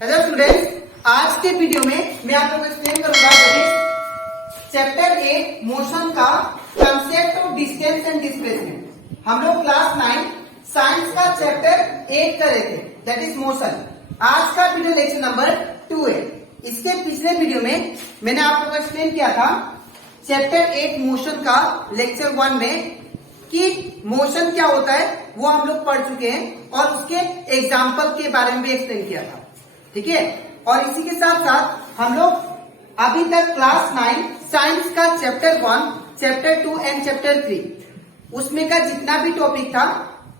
Hello students, आज के video में मैं आप लोगों को एक्सप्लेन करूंगा चैप्टर 8 मोशन का concept of distance and displacement. हम लोग क्लास 9 साइंस का चैप्टर 8 कर रहे थे, दैट इज मोशन। आज का वीडियो लेक्चर नंबर 2 है। इसके पिछले वीडियो में मैंने आप लोगों को एक्सप्लेन किया था चैप्टर 8 मोशन का लेक्चर 1 में कि मोशन क्या होता है वो हम लोग पढ़ चुके हैं और उसके एग्जाम्पल के बारे में भी एक्सप्लेन किया था, ठीक है। और इसी के साथ साथ हम लोग अभी तक क्लास 9 साइंस का चैप्टर 1, चैप्टर 2 एंड चैप्टर 3 उसमें का जितना भी टॉपिक था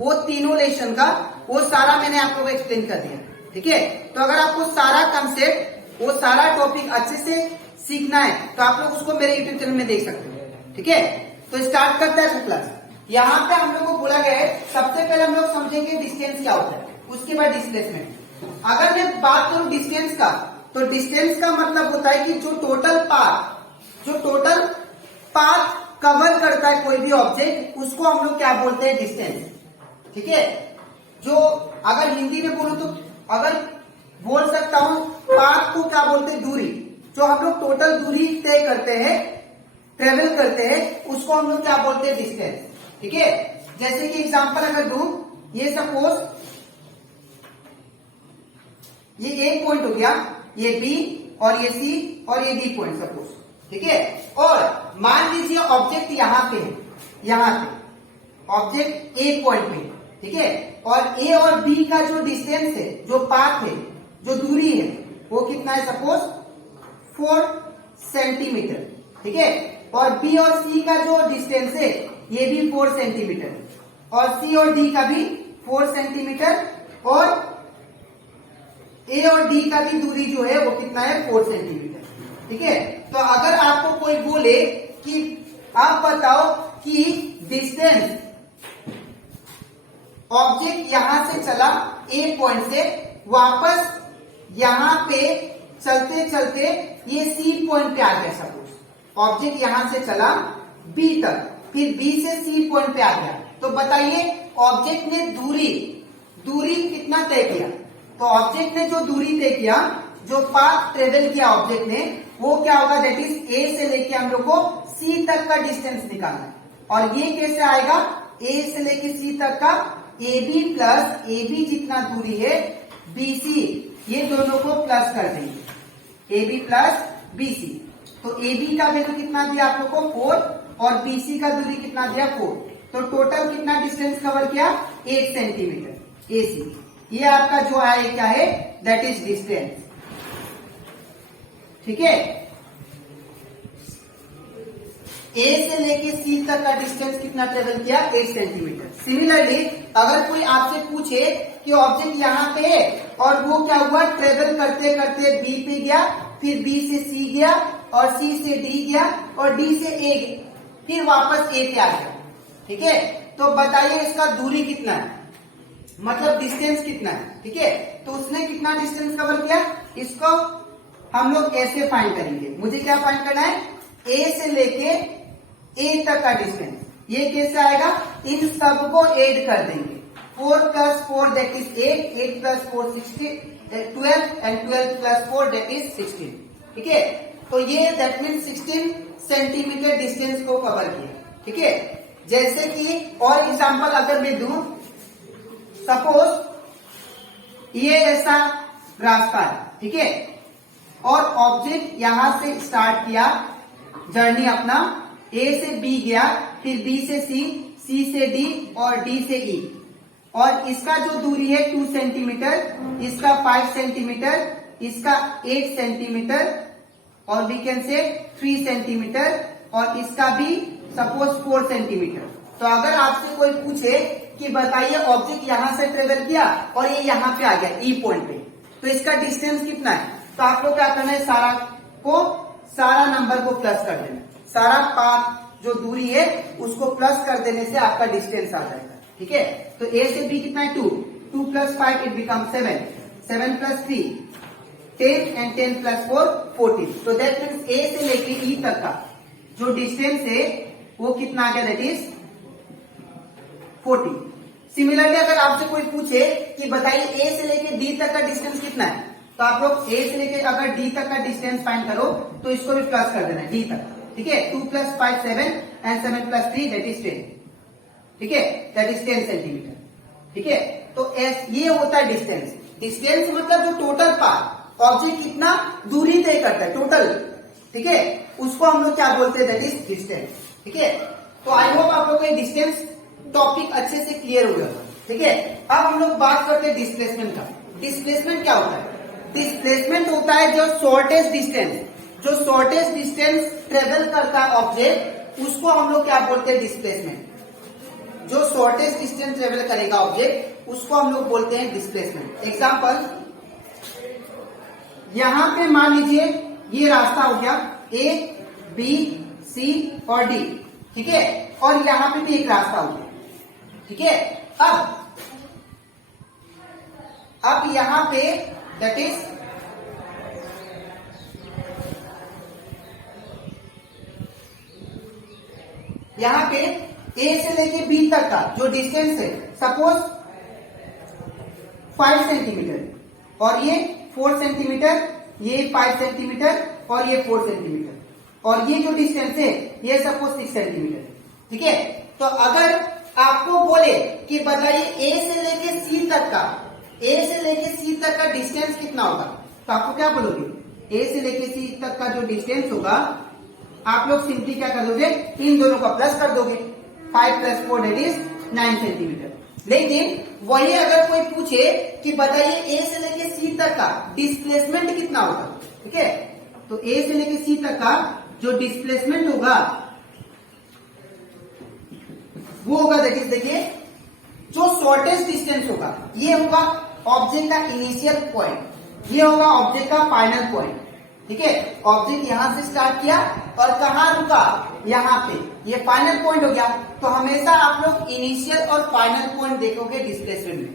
वो तीनों लेसन का वो सारा मैंने आप लोगों को एक्सप्लेन कर दिया, ठीक है। तो अगर आपको सारा कंसेप्ट वो सारा टॉपिक अच्छे से सीखना है तो आप लोग उसको मेरे यूट्यूब चैनल में देख सकते हो, ठीक है। तो स्टार्ट करते हैं क्लास। यहाँ पे हम लोग को बोला गया है सबसे पहले हम लोग समझेंगे डिस्टेंस क्या होता है, उसके बाद डिस्प्लेसमेंट। अगर मैं बात करूं डिस्टेंस का तो डिस्टेंस का मतलब होता है कि जो टोटल पाथ कवर करता है कोई भी ऑब्जेक्ट उसको हम लोग क्या बोलते हैं, डिस्टेंस, ठीक है। जो अगर हिंदी में बोलूं तो अगर बोल सकता हूं पाथ को क्या बोलते हैं, दूरी। जो हम लोग टोटल दूरी तय करते हैं, ट्रेवल करते हैं, उसको हम लोग क्या बोलते हैं, डिस्टेंस, ठीक है। जैसे कि एग्जांपल अगर दूं, ये सपोज ये एक पॉइंट हो गया, ये बी और ये सी और ये डी पॉइंट सपोज, ठीक है। और मान लीजिए ऑब्जेक्ट यहां पे है, यहां पे ऑब्जेक्ट ए पॉइंट पे, ठीक है। और ए और बी का जो डिस्टेंस है, जो पाथ है, जो दूरी है वो कितना है, सपोज 4 सेंटीमीटर, ठीक है। और बी और सी का जो डिस्टेंस है ये भी 4 सेंटीमीटर और सी और डी का भी 4 सेंटीमीटर और ए और डी का भी दूरी जो है वो कितना है, 4 सेंटीमीटर, ठीक है। तो अगर आपको कोई बोले कि आप बताओ कि डिस्टेंस ऑब्जेक्ट यहां से चला ए पॉइंट से वापस यहां पे चलते चलते ये सी पॉइंट पे आ गया, सपोज ऑब्जेक्ट यहां से चला बी तक, फिर बी से सी पॉइंट पे आ गया, तो बताइए ऑब्जेक्ट ने दूरी कितना तय किया। तो ऑब्जेक्ट ने जो दूरी तय किया, जो पाथ ट्रेवल किया ऑब्जेक्ट ने, वो क्या होगा, दैट इज ए से लेके हम लोग को सी तक का डिस्टेंस निकालना है। और ये कैसे आएगा, ए से लेके सी तक का A B plus A B जितना दूरी है बी सी, ये दोनों को प्लस कर देंगे, A B plus B C. तो ए बी का वैल्यू कितना दिया आप लोग को, 4 और बी सी का दूरी कितना दिया, 4। तो टोटल कितना डिस्टेंस कवर किया, 1 सेंटीमीटर ए सी। ये आपका जो है क्या है, दैट इज डिस्टेंस, ठीक है। ए से लेके सी तक का डिस्टेंस कितना ट्रेवल किया, 1 सेंटीमीटर। सिमिलरली अगर कोई आपसे पूछे कि ऑब्जेक्ट यहां पे है और वो क्या हुआ, ट्रेवल करते करते बी पे गया, फिर बी से सी गया और सी से डी गया और डी से ए गया, फिर वापस ए पे आ गया, ठीक है। तो बताइए इसका दूरी कितना है, मतलब डिस्टेंस कितना है, ठीक है। तो उसने कितना डिस्टेंस कवर किया, इसको हम लोग ऐसे फाइंड करेंगे। मुझे क्या फाइंड करना है, ए से लेके ए तक का डिस्टेंस। ये कैसे आएगा, इन सबको ऐड कर देंगे, 4 + 4 that is 8, 8 + 4 12 and 12 + 4 that is 16, ठीक है। तो ये दैट मीन 16 सेंटीमीटर डिस्टेंस को कवर किया, ठीक है। जैसे कि और एग्जांपल अगर मैं दूं, सपोज ये ऐसा रास्ता है, ठीक है। और ऑब्जेक्ट यहां से स्टार्ट किया जर्नी अपना, ए से बी गया, फिर बी से सी, सी से डी और डी से ई। और इसका जो दूरी है 2 सेंटीमीटर, इसका 5 सेंटीमीटर, इसका 8 सेंटीमीटर और वी कैन से 3 सेंटीमीटर और इसका भी सपोज 4 सेंटीमीटर। तो अगर आपसे कोई पूछे कि बताइए ऑब्जेक्ट यहां से ट्रेवल किया और ये यहां पे आ गया ई पॉइंट पे, तो इसका डिस्टेंस कितना है, तो आपको क्या करना है, सारा नंबर को प्लस कर देना, सारा पाथ जो दूरी है उसको प्लस कर देने से आपका डिस्टेंस आ जाएगा, ठीक है। तो ए से बी कितना है, 2 + 5 इट बिकम 7, 7 + 3 10 एंड 10 + 4 14। तो दैट मीन्स ए से लेके ई तक का जो डिस्टेंस है वो कितना आ गया, दैट इज 40। सिमिलरली अगर आपसे कोई पूछे कि बताइए ए से लेके डी तक का डिस्टेंस कितना है, तो आप लोग ए से लेके अगर डी तक का डिस्टेंस फाइंड करो तो इसको भी प्लस कर देना है डी तक, ठीक है। 2 + 5 7 एंड 7 + 3 दैट इज 10, ठीक है, दैट इज 10 सेंटीमीटर, ठीक है। तो ये होता है डिस्टेंस। डिस्टेंस मतलब जो टोटल पाथ ऑब्जेक्ट कितना दूरी तय करता है टोटल, ठीक है, उसको हम लोग क्या बोलते हैं, दैट इज डिस्टेंस, ठीक है। तो आई होप आप लोग को डिस्टेंस टॉपिक अच्छे से क्लियर हो गया, ठीक है। अब हम लोग बात करते हैं डिस्प्लेसमेंट का। डिस्प्लेसमेंट क्या होता है? डिस्प्लेसमेंट होता है जो शॉर्टेस्ट डिस्टेंस ट्रेवल करता है ऑब्जेक्ट, उसको हम लोग क्या बोलते हैं, डिस्प्लेसमेंट। जो शॉर्टेस्ट डिस्टेंस ट्रेवल करेगा ऑब्जेक्ट उसको हम लोग बोलते हैं डिस्प्लेसमेंट। एग्जांपल, यहां पे मान लीजिए ये रास्ता हो गया ए बी सी और डी, ठीक है, और यहां पे भी एक रास्ता हो गया, ठीक है। अब यहां पे दैट इज यहां पे ए से लेके बी तक का जो डिस्टेंस है सपोज 5 सेंटीमीटर और ये 4 सेंटीमीटर, ये 5 सेंटीमीटर और ये 4 सेंटीमीटर, और ये जो डिस्टेंस है ये सपोज 6 सेंटीमीटर, ठीक है। तो अगर आपको बोले कि बताइए ए से लेके सी तक का डिस्टेंस कितना होगा, तो आपको क्या बोलोगे, ए से लेके सी तक का जो डिस्टेंस होगा आप लोग सिंपली क्या कर दोगे, इन दोनों का प्लस कर दोगे, 5 + 4 दैट इज 9 सेंटीमीटर। लेकिन वही अगर कोई पूछे कि बताइए ए से लेके सी तक का डिस्प्लेसमेंट कितना होगा, ठीक है, तो ए से लेके सी तक का जो डिस्प्लेसमेंट होगा वो होगा दैट इज, देखिए, जो शॉर्टेस्ट डिस्टेंस होगा ये होगा ऑब्जेक्ट का इनिशियल पॉइंट, ये होगा ऑब्जेक्ट का फाइनल पॉइंट, ठीक है। ऑब्जेक्ट यहां से स्टार्ट किया और कहां रुका, यहां पे, ये फाइनल पॉइंट हो गया। तो हमेशा आप लोग इनिशियल और फाइनल पॉइंट देखोगे डिस्प्लेसमेंट में।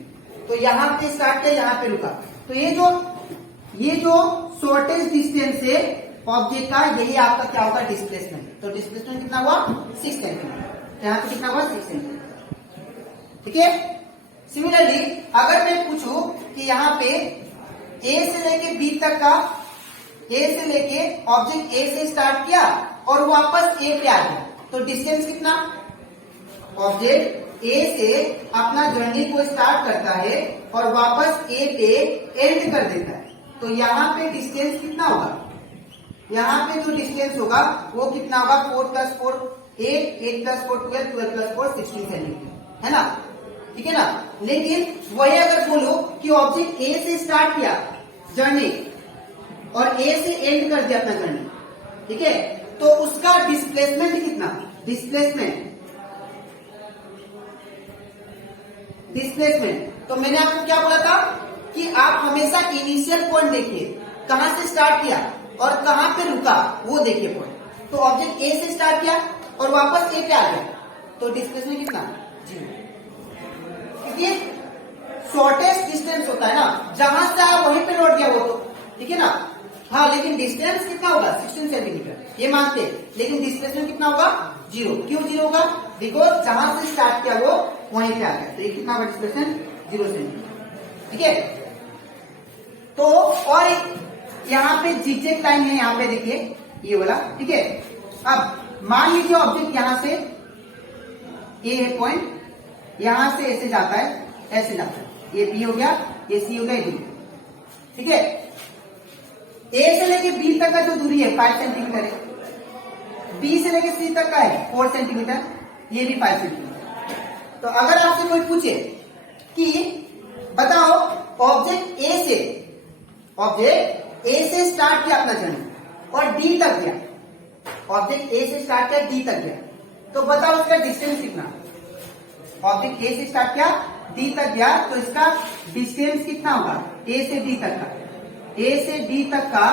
तो यहां पे स्टार्ट किया, यहां पे रुका, तो ये जो शॉर्टेस्ट डिस्टेंस है ऑब्जेक्ट का, यही आपका क्या होगा, डिस्प्लेसमेंट। तो डिस्प्लेसमेंट कितना हुआ, 6 सेंटीमीटर। यहाँ पे कितना हुआ, 6 सेंटीमीटर, ठीक है। सिमिलरली अगर मैं पूछूं कि यहाँ पे ए से लेके बी तक का, ए से लेके ऑब्जेक्ट ए से स्टार्ट किया और वापस ए पे आ गया, तो डिस्टेंस कितना, ऑब्जेक्ट ए से अपना जर्नी को स्टार्ट करता है और वापस ए पे एंड कर देता है, तो यहाँ पे डिस्टेंस कितना होगा, यहाँ पे जो डिस्टेंस होगा वो कितना होगा, 4 + 4 8, 8 + 4 12, 12 + 4 16 सेंटीमीटर, है ना, ठीक है ना। लेकिन वही अगर बोलो कि ऑब्जेक्ट ए से स्टार्ट किया जर्नी और ए से एंड कर दिया अपना जर्नी, ठीक है, तो उसका डिस्प्लेसमेंट कितना, डिस्प्लेसमेंट तो मैंने आपको क्या बोला था कि आप हमेशा इनिशियल पॉइंट देखिए, कहां से स्टार्ट किया और कहां पे रुका वो देखिए पॉइंट। तो ऑब्जेक्ट ए से स्टार्ट किया और वापस ए पे आ गया, तो डिस्प्लेसमेंट कितना, 0, क्योंकि शॉर्टेस्ट डिस्टेंस होता है ना, जहां से आप वहीं पे लौट गया वो, तो ठीक है ना। हाँ, लेकिन डिस्टेंस कितना होगा, 16 सेंटीमीटर, ये मानते हैं, लेकिन डिस्प्लेसमेंट कितना होगा, 0। क्यों 0 होगा, बिकॉज जहां से स्टार्ट किया वो वहीं पे आ गया, तो ये कितना होगा, डिस्प्लेसमेंट 0 सेंटीमीटर, ठीक है। तो और एक यहाँ पे जिगजैग लाइन है, यहाँ पे देखिए ये वाला, ठीक है। अब मान लीजिए ऑब्जेक्ट यहां से ए है पॉइंट, यहां से ऐसे जाता है, ऐसे जाता है, ये बी हो गया, ये सी हो गया, डी, ठीक है। ए से लेके बी तक का जो दूरी है 5 सेंटीमीटर है, बी से लेके सी तक का है 4 सेंटीमीटर, ये भी 5 सेंटीमीटर। तो अगर आपसे कोई पूछे कि बताओ ऑब्जेक्ट ए से स्टार्ट किया अपना जर्नी और डी तक गया, ऑब्जेक्ट ए से स्टार्ट किया डी तक गया, तो बताओ उसका डिस्टेंस कितना। ऑब्जेक्ट ए से स्टार्ट किया डी तक गया, तो इसका डिस्टेंस कितना होगा, ए से डी तक का, ए से डी तक का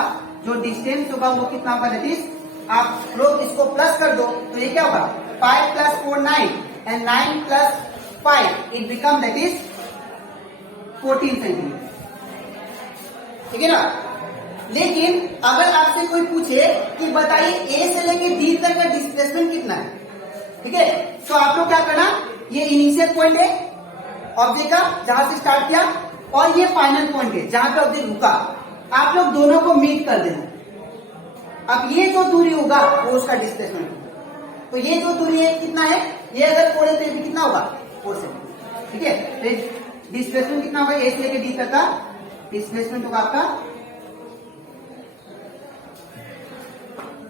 जो डिस्टेंस होगा वो कितना होगा, दैट इज, आप लोग इसको प्लस कर दो तो ये क्या होगा, 5 + 4 9 and 9 + 5 it become that is 14 centimetre, ठीक है ना। लेकिन अगर आपसे कोई पूछे कि बताइए ए से लेके डी तक का डिस्प्लेसमेंट कितना है, ठीक है, तो आप लोग क्या करना, ये इनिशियल पॉइंट है ऑब्जेक्ट का जहां से स्टार्ट किया और ये फाइनल पॉइंट है जहां पे ऑब्जेक्ट रुका। आप लोग दोनों को मीट कर देना। अब ये जो दूरी होगा वो उसका डिस्प्लेसमेंट होगा। तो ये जो दूरी है कितना है, ये अगर 4 है तो ये भी कितना होगा 4 सेंटीमीटर। ठीक है, तो डिस्प्लेसमेंट कितना होगा, ए से लेकर डी तक का डिस्प्लेसमेंट होगा आपका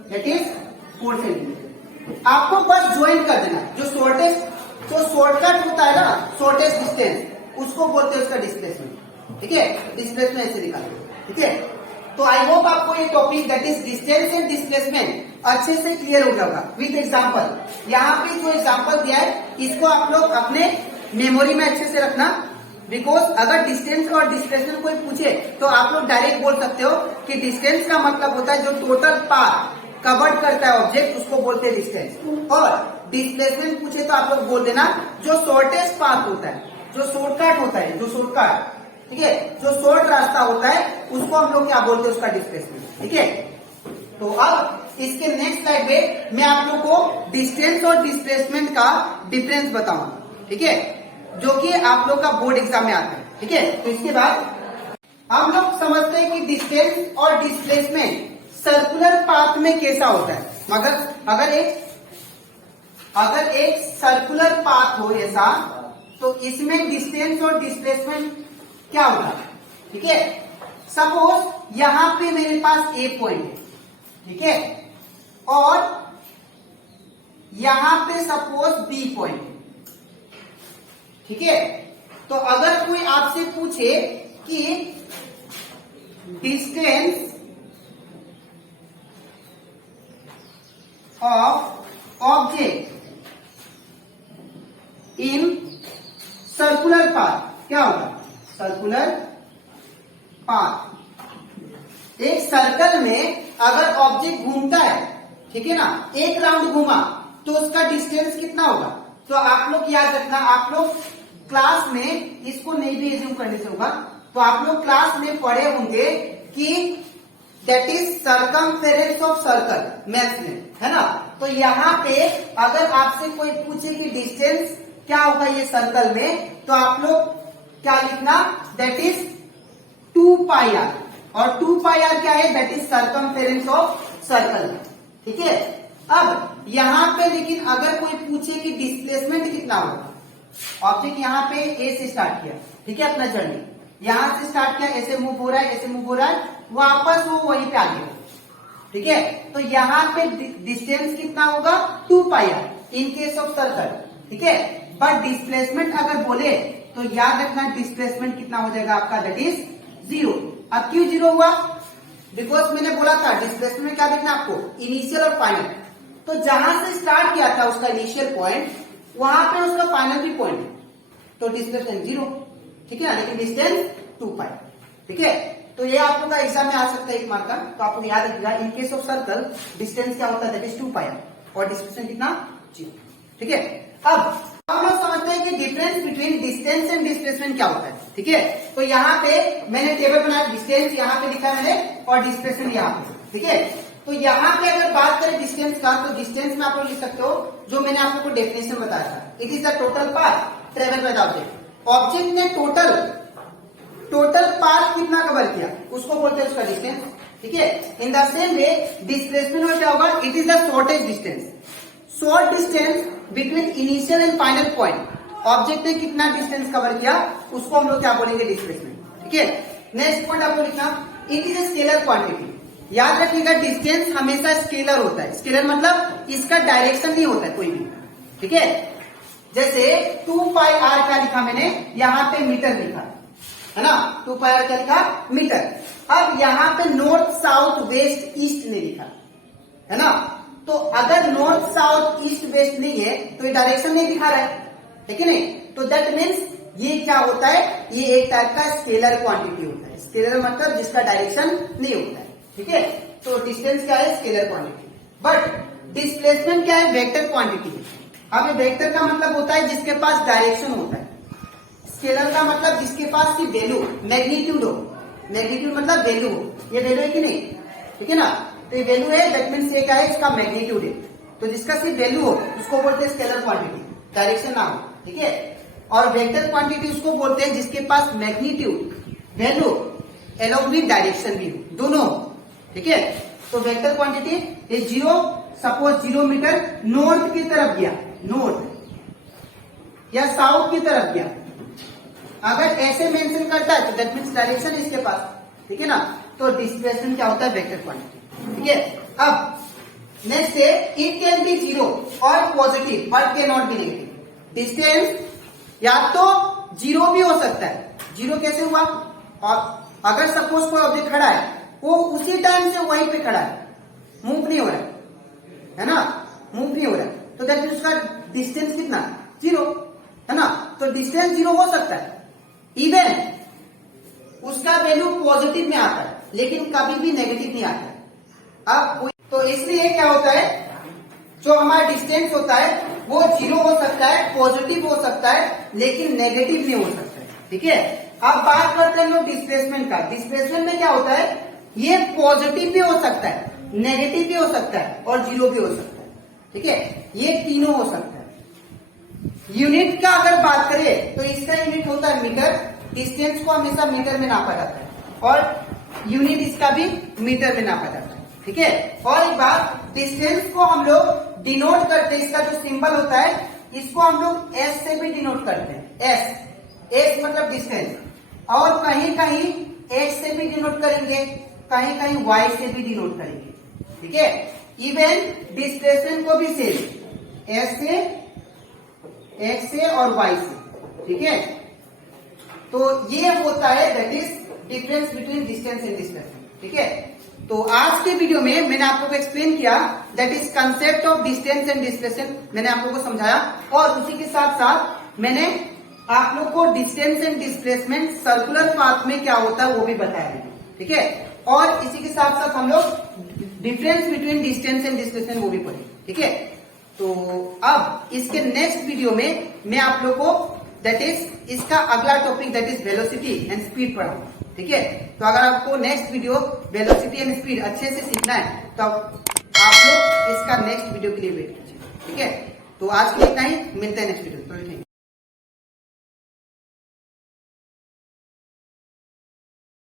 दैट इज 4 सेंटीमीटर। आपको बस ज्वाइन कर देना, जो शॉर्टकट होता है ना, शॉर्टेस्ट डिस्टेंस, उसको बोलते हैं उसका डिस्प्लेसमेंट। ठीक है, डिस्प्लेसमेंट ऐसे निकालते हैं। ठीक है, तो आई होप आपको ये topic that is distance and displacement अच्छे से क्लियर हो गया होगा विद एग्जांपल। यहाँ पे जो एग्जांपल दिया है इसको आप लोग अपने मेमोरी में अच्छे से रखना, बिकॉज अगर डिस्टेंस और डिस्प्लेसमेंट कोई पूछे तो आप लोग डायरेक्ट बोल सकते हो कि डिस्टेंस का मतलब होता है जो टोटल पाथ कवर्ड करता है ऑब्जेक्ट, उसको बोलते हैं डिस्टेंस। और डिस्प्लेसमेंट पूछे तो आप लोग बोल देना जो शॉर्टेस्ट पाथ होता है, जो शॉर्टकट होता है, जो शॉर्टकट, ठीक है, जो शॉर्ट रास्ता होता है उसको हम लोग क्या बोलते हैं, उसका डिस्प्लेसमेंट। ठीक है, तो अब इसके नेक्स्ट स्लाइड में मैं आप लोग को डिस्टेंस और डिस्प्लेसमेंट का डिफरेंस बताऊंगा। ठीक है, जो कि आप लोग का बोर्ड एग्जाम में आता है। ठीक है, तो इसके बाद हम लोग समझते हैं कि डिस्टेंस और डिस्प्लेसमेंट सर्कुलर पाथ में कैसा होता है। मगर अगर एक सर्कुलर पाथ हो ऐसा, तो इसमें डिस्टेंस और डिस्प्लेसमेंट क्या होगा। ठीक है, सपोज यहां पे मेरे पास ए पॉइंट है, ठीक है, और यहां पे सपोज बी पॉइंट है। ठीक है, तो अगर कोई आपसे पूछे कि distance of object in circular path, क्या होगा, सर्कुलर पाथ। एक सर्कल में अगर ऑब्जेक्ट घूमता है, ठीक है ना, एक राउंड घूमा तो उसका डिस्टेंस कितना होगा। तो आप लोग याद रखना, आप लोग क्लास में इसको नहीं भी एज्यूम करने से होगा, तो आप लोग क्लास में पढ़े होंगे कि that is circumference of circle, maths में, है ना। तो यहाँ पे अगर आपसे कोई पूछे कि डिस्टेंस क्या होगा ये सर्कल में, तो आप लोग क्या लिखना, दैट इज 2 पाई आर। और 2 पाई आर क्या है, that is circumference of circle. ठीक है, अब यहां पे लेकिन अगर कोई पूछे कि डिस्प्लेसमेंट कितना होगा, ऑब्जेक्ट यहां पे ए से स्टार्ट किया, ठीक है, अपना जर्नी यहां से स्टार्ट किया, ऐसे मूव हो रहा है, ऐसे मूव हो रहा है, वापस वो वहीं पे आ गया। ठीक है, तो यहां पे डिस्टेंस कितना होगा, 2 pi r in case of circle. ठीक है, बट डिस्प्लेसमेंट अगर बोले तो याद रखना डिस्प्लेसमेंट कितना हो जाएगा आपका, दैट इज 0। अब क्यों 0 हुआ, बिकॉज मैंने बोला था डिस्प्लेसमेंट में क्या देखना आपको, इनिशियल और फाइनल। तो जहां से स्टार्ट किया था उसका इनिशियल पॉइंट, वहां पे उसका फाइनल भी पॉइंट है, तो डिस्प्लेसमेंट 0। ठीक है ना, लेकिन डिस्टेंस 2 पाई। ठीक है, तो ये आप लोग का एग्जाम में आ सकता है 1 मार्क का, तो आप लोग याद रखिएगा इन केस ऑफ सर्कल डिस्टेंस क्या होता है, दैट इज 2 पाई और डिस्प्लेसमेंट कितना, 0। ठीक है, अब हम लोग समझते हैं कि difference between distance and displacement क्या होता है। ठीक है, तो यहाँ पे मैंने टेबल बनाया, डिस्टेंस यहाँ पे लिखा है मैंने और डिस्प्लेसमेंट यहाँ पे। ठीक है, तो यहाँ पे अगर बात करें डिस्टेंस का, तो डिस्टेंस में आप लोग लिख सकते हो जो मैंने आप लोग को डेफिनेशन बताया था, it is the total path travel by the object. Object ने टोटल पाथ कितना कवर किया, उसको बोलते हैं उसका डिस्टेंस। ठीक है, in the same way displacement में क्या होगा, it is the shortest distance, short distance between initial and final point. Object ने कितना डिस्टेंस कवर किया उसको हम लोग क्या बोलेंगे, डिस्प्लेसमेंट। ठीक है, नेक्स्ट पॉइंट आपको लिखना, it is a scalar quantity. याद रखिएगा डिस्टेंस हमेशा स्केलर होता है। स्केलर मतलब इसका डायरेक्शन नहीं होता है कोई भी। ठीक है, जैसे 2 पाई आर क्या लिखा मैंने, यहाँ पे मीटर लिखा है ना, 2 पाई आर क्या लिखा, मीटर। अब यहाँ पे नॉर्थ साउथ वेस्ट ईस्ट नहीं लिखा है ना, तो अगर नॉर्थ साउथ ईस्ट वेस्ट नहीं है तो ये डायरेक्शन नहीं दिखा रहा है, ठीक है नहीं, तो दैट मीन्स ये क्या होता है, ये एक टाइप का स्केलर क्वांटिटी होता है। स्केलर मतलब जिसका डायरेक्शन नहीं होता है। ठीक है, तो डिस्टेंस क्या है, स्केलर क्वांटिटी। बट डिस्प्लेसमेंट क्या है, वेक्टर क्वांटिटी है। अब ये वेक्टर का मतलब होता है जिसके पास डायरेक्शन होता है, स्केलर का मतलब जिसके पास की वैल्यू मैग्नीट्यूड हो, मैग्नीट्यूड मतलब वैल्यू हो, ये वैल्यू है कि नहीं, ठीक है ना, तो ये वैल्यू है, दैट मीन्स ये क्या है, इसका मैग्नीट्यूड है। तो जिसका सिर्फ वैल्यू हो उसको बोलते हैं स्केलर क्वांटिटी, डायरेक्शन ना हो। ठीक है, और वेक्टर क्वांटिटी उसको बोलते हैं जिसके पास magnitude value along with direction भी हो, दोनों। ठीक है, तो वेक्टर क्वांटिटी ये 0, सपोज 0 मीटर नॉर्थ की तरफ गया, नॉर्थ या साउथ की तरफ गया, अगर ऐसे मेंशन करता है तो दैट मीन्स डायरेक्शन इसके पास। ठीक है ना, तो डिस्प्लेसमेंट क्या होता है, वेक्टर क्वांटिटी। ठीक है, अब नेक्स्ट है इट कैन बी 0 और positive but can not be negative. Distance या तो 0 भी हो सकता है। 0 कैसे हुआ, और अगर सपोज कोई ऑब्जेक्ट खड़ा है, वो उसी टाइम से वहीं पे खड़ा है, मूव नहीं हो रहा है ना, मूव नहीं हो रहा है, तो दैट मीन्स उसका डिस्टेंस कितना, 0 है ना। तो डिस्टेंस 0 हो सकता है, इवन उसका वैल्यू पॉजिटिव में आता है लेकिन कभी भी नेगेटिव नहीं आता है। अब तो इसलिए क्या होता है, जो हमारा डिस्टेंस होता है वो 0 हो सकता है, पॉजिटिव हो सकता है, लेकिन नेगेटिव नहीं हो सकता है। ठीक है, अब बात करते हैं लोग डिस्प्लेसमेंट का। डिस्प्लेसमेंट में क्या होता है, ये पॉजिटिव भी हो सकता है, नेगेटिव भी हो सकता है और 0 भी हो सकता है। ठीक है, ये तीनों हो सकता है। यूनिट का अगर बात करें तो इसका यूनिट होता है मीटर। डिस्टेंस को हमेशा मीटर में नापा जाता है और यूनिट इसका भी मीटर में नापा जाता है। ठीक है, और एक बात, डिस्टेंस को हम लोग डिनोट करते हैं, इसका जो सिंबल होता है इसको हम लोग एस से भी डिनोट करते हैं। एस मतलब डिस्टेंस, और कहीं कहीं एक्स से भी डिनोट करेंगे, कहीं कहीं वाई से भी डिनोट करेंगे। ठीक है, इवन डिस्प्लेसमेंट को भी सेम एस से, एक्स से और वाई से। ठीक है, तो ये होता है that is difference between distance and displacement. ठीक है, तो आज के वीडियो में मैंने आप लोगों को एक्सप्लेन किया that is concept of distance and displacement, मैंने आप लोगों को समझाया, और उसी के साथ साथ मैंने आप लोग को distance and displacement circular path में क्या होता है वो भी बताया। ठीक है, और इसी के साथ साथ हम लोग difference between distance and displacement वो भी पढ़े। ठीक है, तो अब इसके नेक्स्ट वीडियो में मैं आप लोग को दैट इज इसका अगला topic that is velocity and speed पढ़ाऊंगा। ठीक है, तो अगर आपको next video velocity and speed अच्छे से सीखना है तो आप लोग इसका नेक्स्ट वीडियो के लिए वेट कीजिए। ठीक है, तो आज के लिए इतना ही, मिलते हैं नेक्स्ट वीडियो।